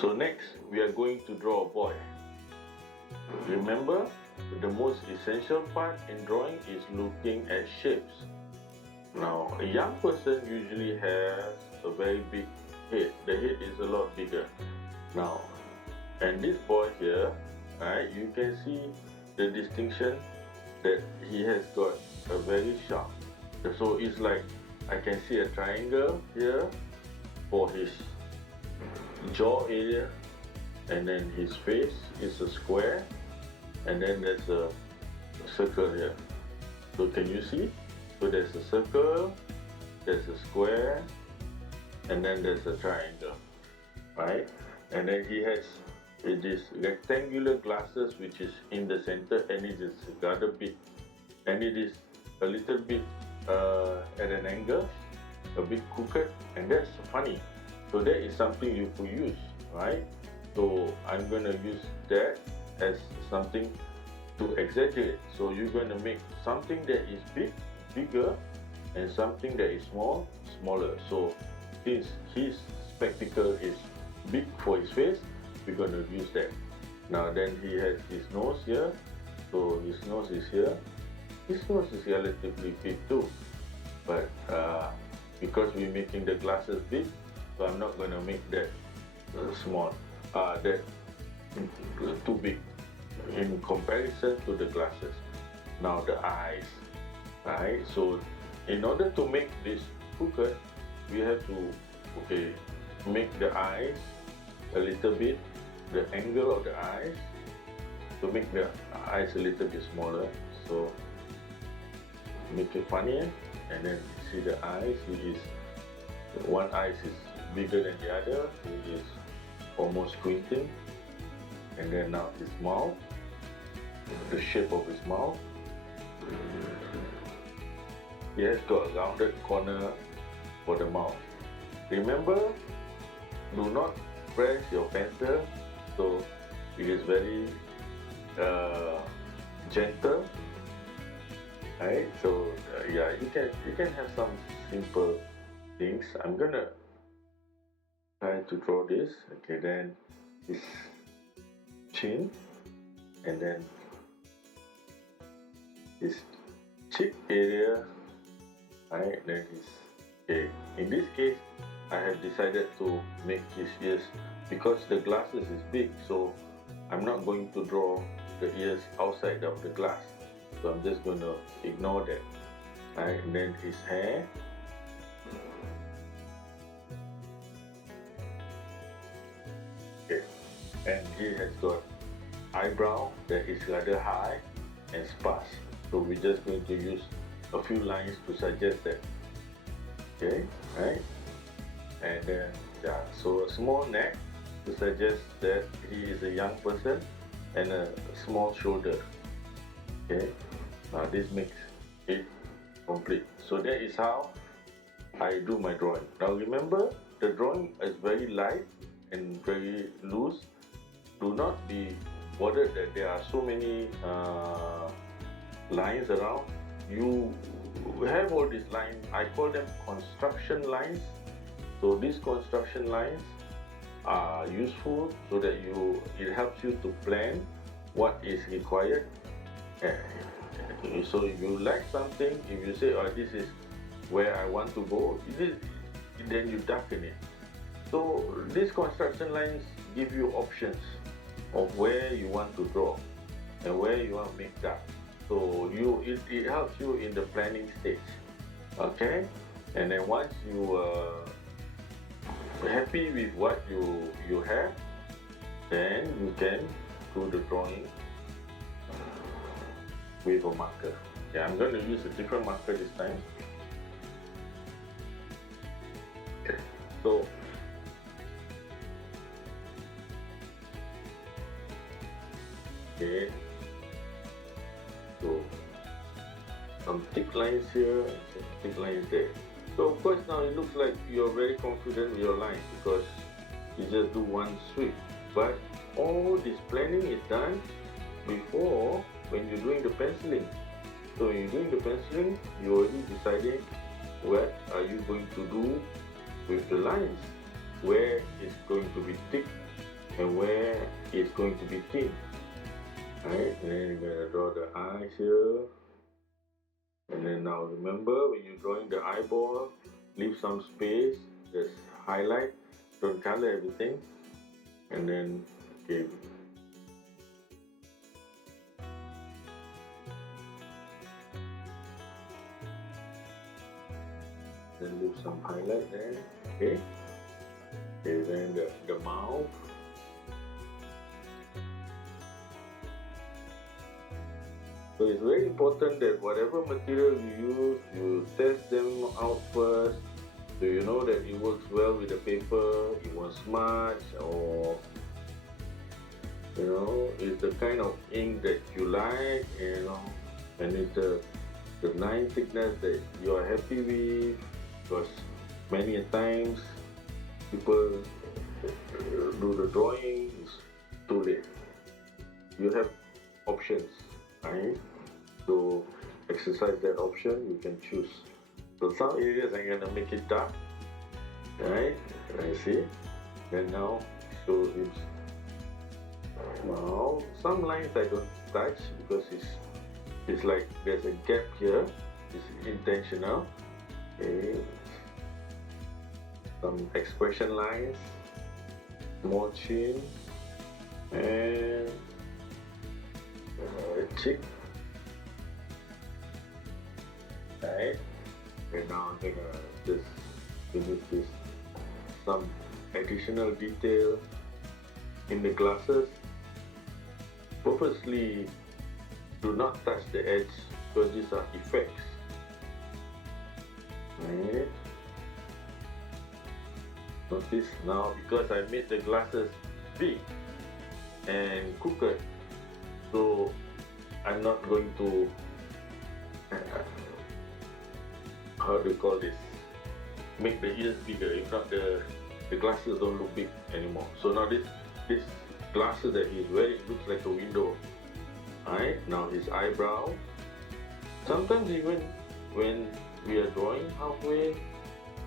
So next, we are going to draw a boy. Remember, the most essential part in drawing is looking at shapes. Now, a young person usually has a very big head. The head is a lot bigger. Now, and this boy here, right, you can see the distinction that he has got a very sharp. So it's like I can see a triangle here for his jaw area, and then his face is a square, and then there's a circle here. So can you see? So there's a circle, there's a square, and then there's a triangle, right? And then he has this rectangular glasses which is in the center, and it is rather big, and it is a little bit at an angle, a bit crooked, and that's funny. So that is something you could use, right? So I'm going to use that as something to exaggerate. So you're going to make something that is big, bigger, and something that is small, smaller. So since his spectacle is big for his face, we're going to use that. Now then he has his nose here. So his nose is here. His nose is relatively big too. But because we're making the glasses big, so I'm not going to make that small, that too big in comparison to the glasses. Now the eyes, right? So in order to make this crooked, we have to make the eyes a little bit, the angle of the eyes, to make the eyes a little bit smaller. So make it funnier, and then see the eyes. He is, one eye is bigger than the other. He is almost squinting, and then now his mouth, the shape of his mouth. He has got a rounded corner for the mouth. Remember, do not press your pencil, so it is very gentle. Right? So yeah, you can have some simple things. I'm gonna try to draw this. Okay, then his chin, and then his cheek area. Right, then his, okay. In this case, I have decided to make his ears, because the glasses is big, so I'm not going to draw the ears outside of the glass. So I'm just going to ignore that. Right, and then his hair. Okay, and he has got eyebrow that is rather high and sparse. So we're just going to use a few lines to suggest that. Okay, right? And then yeah, so a small neck to suggest that he is a young person, and a small shoulder. Okay, now this makes it complete. So that is how I do my drawing. Now remember, the drawing is very light and very loose. Do not be bothered that there are so many lines around. You have all these lines. I call them construction lines. So these construction lines are useful so that it helps you to plan what is required. So if you like something, if you say, oh, this is where I want to go, then you darken it. So these construction lines give you options of where you want to draw and where you want to make dark. So it helps you in the planning stage. Okay, and then once you are happy with what you have, then you can do the drawing with a marker. Okay, I'm going to use a different marker this time. Okay, so okay, so some thick lines here and some thick lines there. So of course now it looks like you're very confident with your lines because you just do one sweep. But all this planning is done before when you're doing the penciling. So when you're doing the penciling, you already decided what are you going to do with the lines, where it's going to be thick and where it's going to be thin. Right? And then you're gonna draw the eyes here. And then now remember, when you're drawing the eyeball, leave some space, just highlight, don't color everything. And then, okay, then leave some highlight there, okay? Okay, then the mouth. So it's very important that whatever material you use, you test them out first. So you know that it works well with the paper, it won't smudge, or you know, it's the kind of ink that you like, you know, and it's the line thickness that you are happy with, because many a times people do the drawing, it's too late. You have options, right? To exercise that option, you can choose. So some areas I'm gonna make it dark, right? I see. Then now, so now some lines I don't touch because it's like there's a gap here. It's intentional. Okay. Some expression lines, small chin, and cheek. Right. And now I'm gonna just give this some additional detail in the glasses. Purposely do not touch the edge because these are effects. Right. Notice now, because I made the glasses big and crooked, so I'm not going to how do you call this, make the ears bigger. If not, the glasses don't look big anymore. So now this glasses that he's wearing looks like a window. Alright, now his eyebrow. Sometimes even when we are drawing halfway,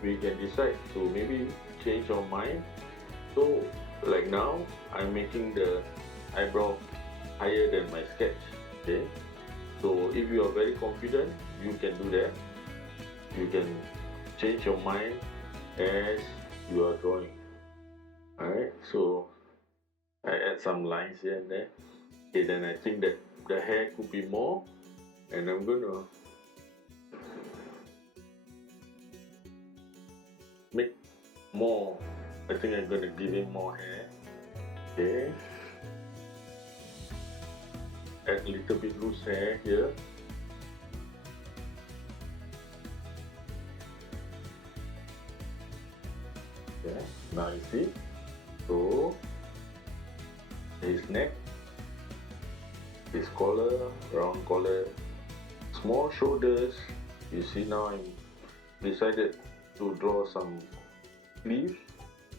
we can decide to maybe change our mind. So like now, I'm making the eyebrow higher than my sketch. Okay, so if you are very confident, you can do that. You can change your mind as you are drawing. Alright, so I add some lines here and there. Okay, then I think that the hair could be more, and I'm gonna make more. I think I'm gonna give him more hair. Okay, add a little bit loose hair here. Okay, now you see. So his neck, his collar, round collar, small shoulders. You see now I'm decided to draw some sleeves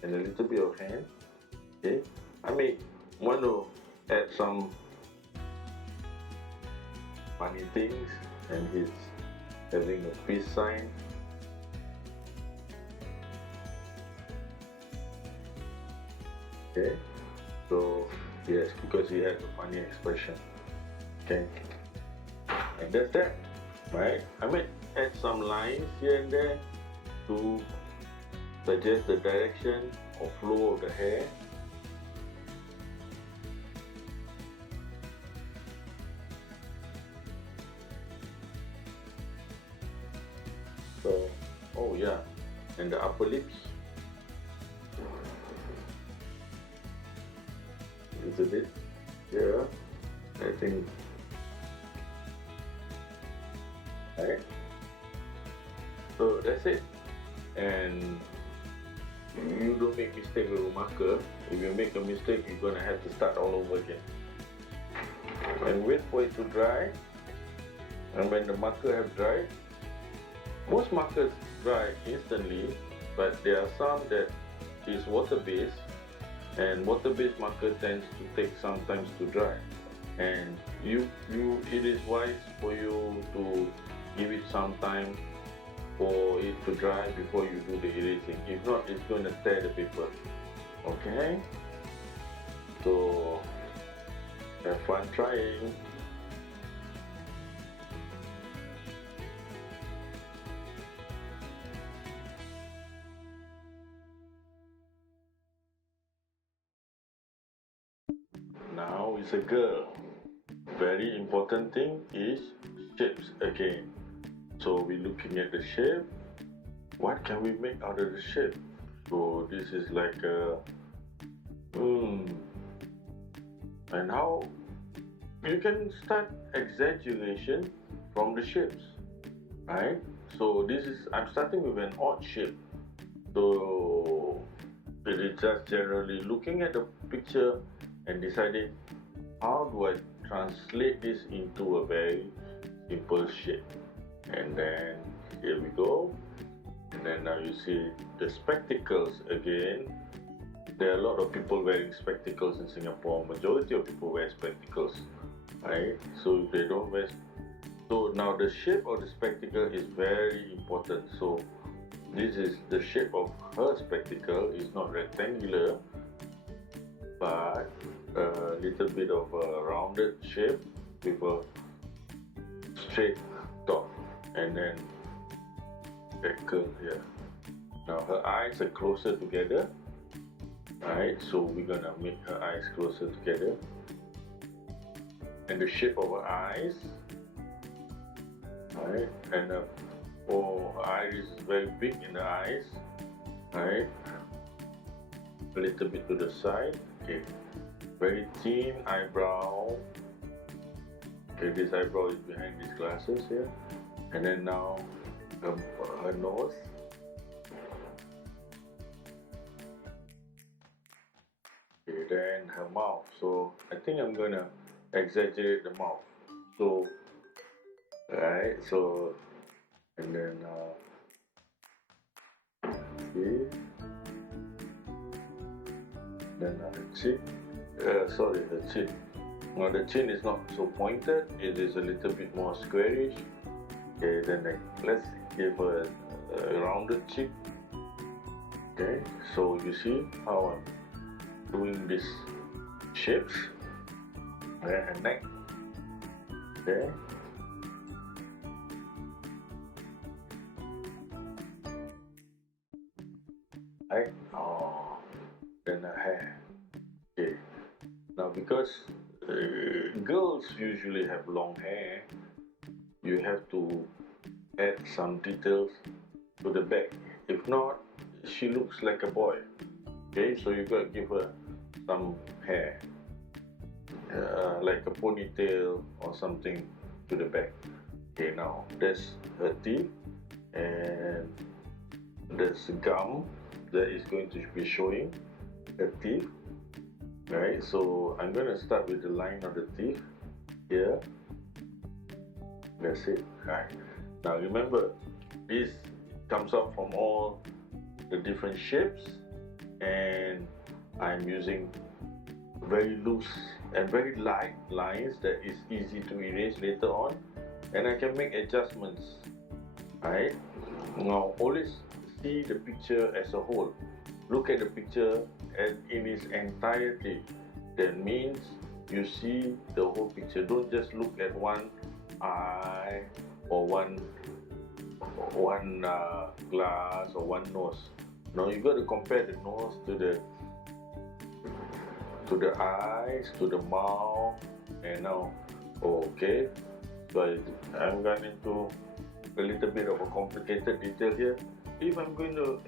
and a little bit of hand. Okay, I may want to add some funny things, and he's having a peace sign. Okay, so yes, because he had a funny expression. Okay, and that's that, right? I might add some lines here and there to suggest the direction or flow of the hair. So, oh yeah, and the upper lips. Little bit, yeah, I think. Right. So that's it. And you don't make mistake with a marker. If you make a mistake, you're gonna have to start all over again. And wait for it to dry. And when the marker have dried, most markers dry instantly, but there are some that is water-based, and water-based marker tends to take some time to dry. And it is wise for you to give it some time for it to dry before you do the erasing. If not, it's going to tear the paper. Okay? So have fun trying. Now is a girl. Very important thing is shapes again. So we're looking at the shape. What can we make out of the shape? So this is like a and how you can start exaggeration from the shapes, right? So this is I'm starting with an odd shape. So it is just generally looking at the picture and deciding how do I translate this into a very simple shape. And then here we go. And then now you see the spectacles again. There are a lot of people wearing spectacles in Singapore. Majority of people wear spectacles, right? So if they don't wear, so now the shape of the spectacle is very important. So this is the shape of her spectacle. It's not rectangular, but a little bit of a rounded shape with a straight top, and then a curve here. Now her eyes are closer together. Alright, so we're gonna make her eyes closer together. And the shape of her eyes. Alright, and her iris is very big in the eyes. Alright, a little bit to the side. Okay, very thin eyebrow. Okay, this eyebrow is behind these glasses here. And then now her nose. Okay, then her mouth. So I think I'm gonna exaggerate the mouth. So, right. So, and then okay. Then her chin. Sorry, her chin. Now the chin is not so pointed. It is a little bit more squarish. Okay, then let's give her a rounded cheek. Okay, so you see how I'm doing these shapes. And neck. Okay. Right. Oh, then her hair. Okay. Now because girls usually have long hair, you have to add some details to the back. If not, she looks like a boy. Okay, so you gotta give her some hair, like a ponytail or something to the back. Okay, now that's her teeth, and there's gum that is going to be showing her teeth. Right, so I'm gonna start with the line of the teeth here. That's it. Right. Now remember, this comes up from all the different shapes, and I'm using very loose and very light lines that is easy to erase later on, and I can make adjustments. Right? Now always see the picture as a whole. Look at the picture as in its entirety. That means you see the whole picture. Don't just look at one eye or one glass or one nose. Now you got to compare the nose to the eyes, to the mouth, and now okay. So I'm going into a little bit of a complicated detail here. If I'm going to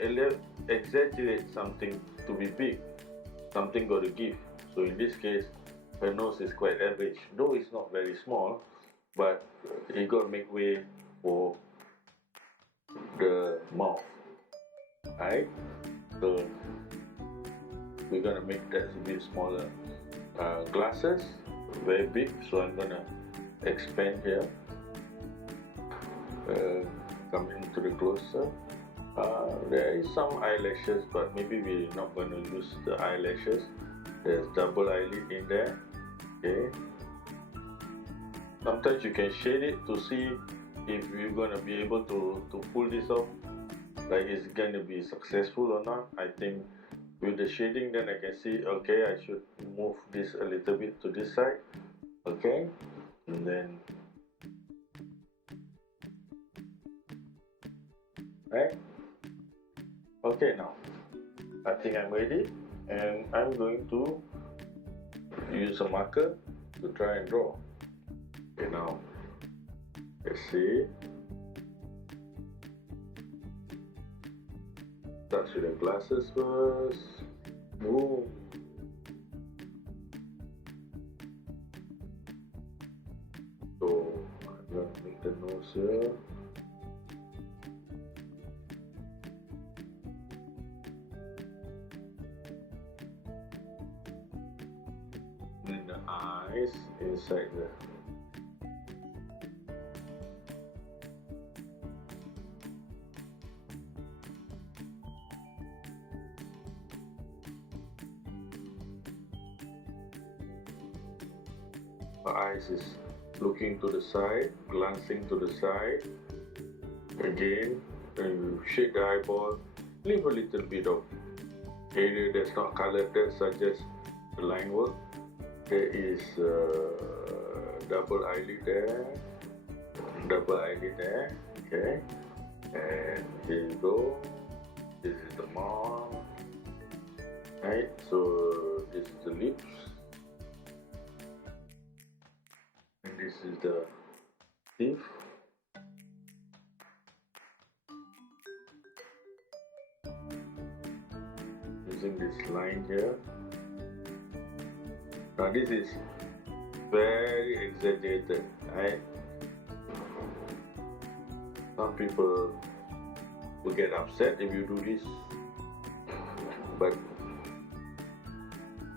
exaggerate something to be big, something got to give. So in this case, her nose is quite average, though it's not very small, but it got to make way for the mouth. Right? So we're gonna make that a bit smaller. Glasses, very big, so I'm gonna expand here. Coming to the closer. There is some eyelashes, but maybe we're not going to use the eyelashes. There's double eyelid in there. Okay. Sometimes you can shade it to see if you're going to be able to pull this off, like it's going to be successful or not. I think With the shading, then I can see, okay, I should move this a little bit to this side, okay, and then, right, okay, now, I think I'm ready, and I'm going to use a marker to try and draw. Okay, now, let's see, start with the glasses first, boom. So I'm gonna make the nose here. And the eyes inside there. The eyes is looking to the side, glancing to the side. Again, when you shake the eyeball, leave a little bit of area that's not colored, that suggests the line work. There is double eyelid there, okay. And here you go. This is the mouth, right? So this is the lips, and this is the teeth. Using this line here. Now this is very exaggerated, right? Some people will get upset if you do this, but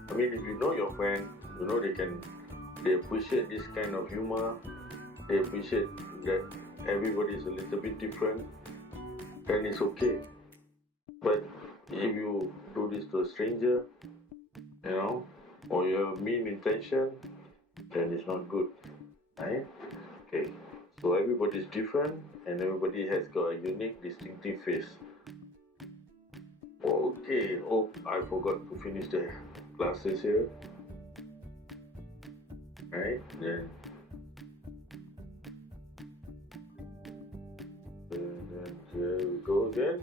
I mean, if you know your friend, you know they appreciate this kind of humor. They appreciate that everybody is a little bit different, then it's okay. But if you do this to a stranger, you know, or you have mean intention, then it's not good, right? Okay, so everybody is different and everybody has got a unique, distinctive face. Okay, oh, I forgot to finish the glasses here. Right, then here we go again.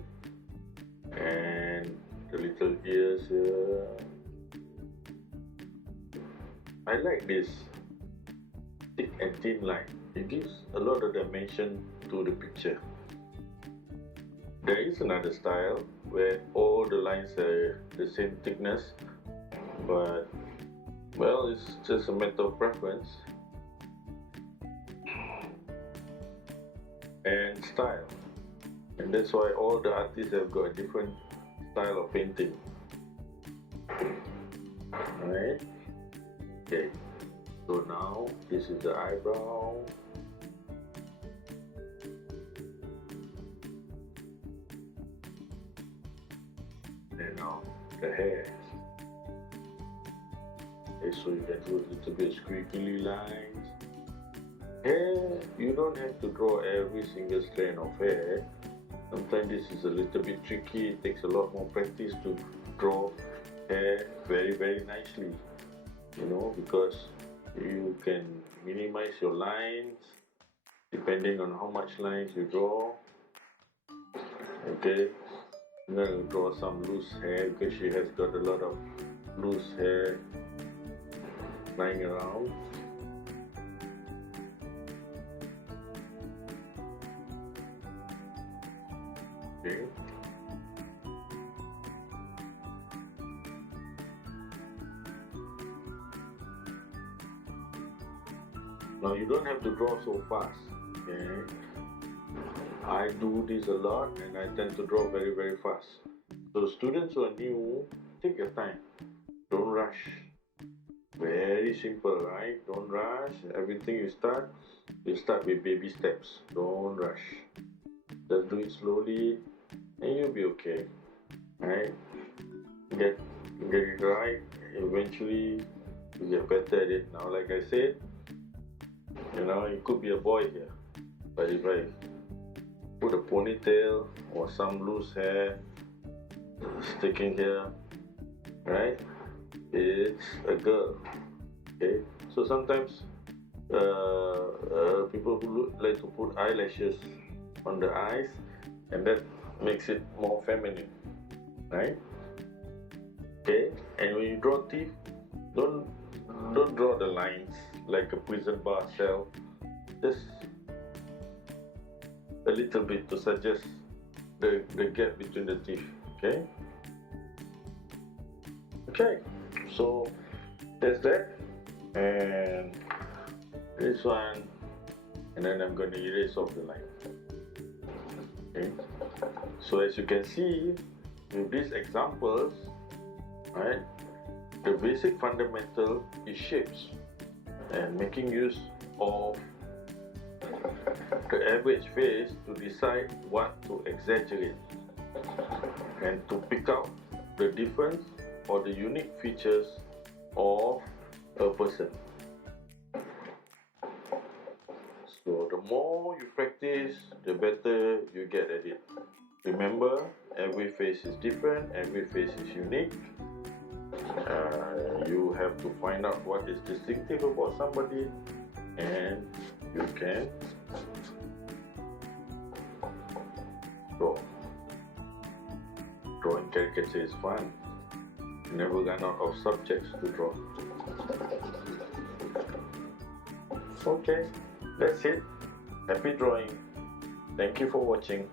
And the little ears here. I like this thick and thin line. It gives a lot of dimension to the picture. There is another style where all the lines are the same thickness, but well, it's just a matter of preference and style. And that's why all the artists have got a different style of painting. Alright? Okay. So now this is the eyebrow. And now the hair. Okay, so you can do a little bit of squiggly lines. Hair, you don't have to draw every single strand of hair. Sometimes this is a little bit tricky. It takes a lot more practice to draw hair very nicely, you know, because you can minimize your lines depending on how much lines you draw. Okay, I'm going to draw some loose hair because she has got a lot of loose hair lying around. Okay. Now you don't have to draw so fast. Okay. I do this a lot and I tend to draw very fast. So students who are new, take your time. Don't rush. Very simple, right? Don't rush. Everything you start with baby steps. Don't rush. Just do it slowly and you'll be okay. Right? Get it right. Eventually you get better at it. Now, like I said, you know, it could be a boy here, but if I put a ponytail or some loose hair sticking here, right? It's a girl. Okay, so sometimes people who like to put eyelashes on the eyes, and that makes it more feminine, right? Okay, and when you draw teeth, don't don't draw the lines like a prison bar cell. Just a little bit to suggest the gap between the teeth. Okay. Okay, so there's that, and this one, and then I'm going to erase off the line. Okay, so as you can see with these examples, right, the basic fundamental is shapes and making use of the average face to decide what to exaggerate and to pick out the difference or the unique features of a person. So the more you practice, the better you get at it. Remember, every face is different, every face is unique. You have to find out what is distinctive about somebody, and you can draw. Drawing caricature is fun. You never run out of subjects to draw. Okay, that's it. Happy drawing. Thank you for watching.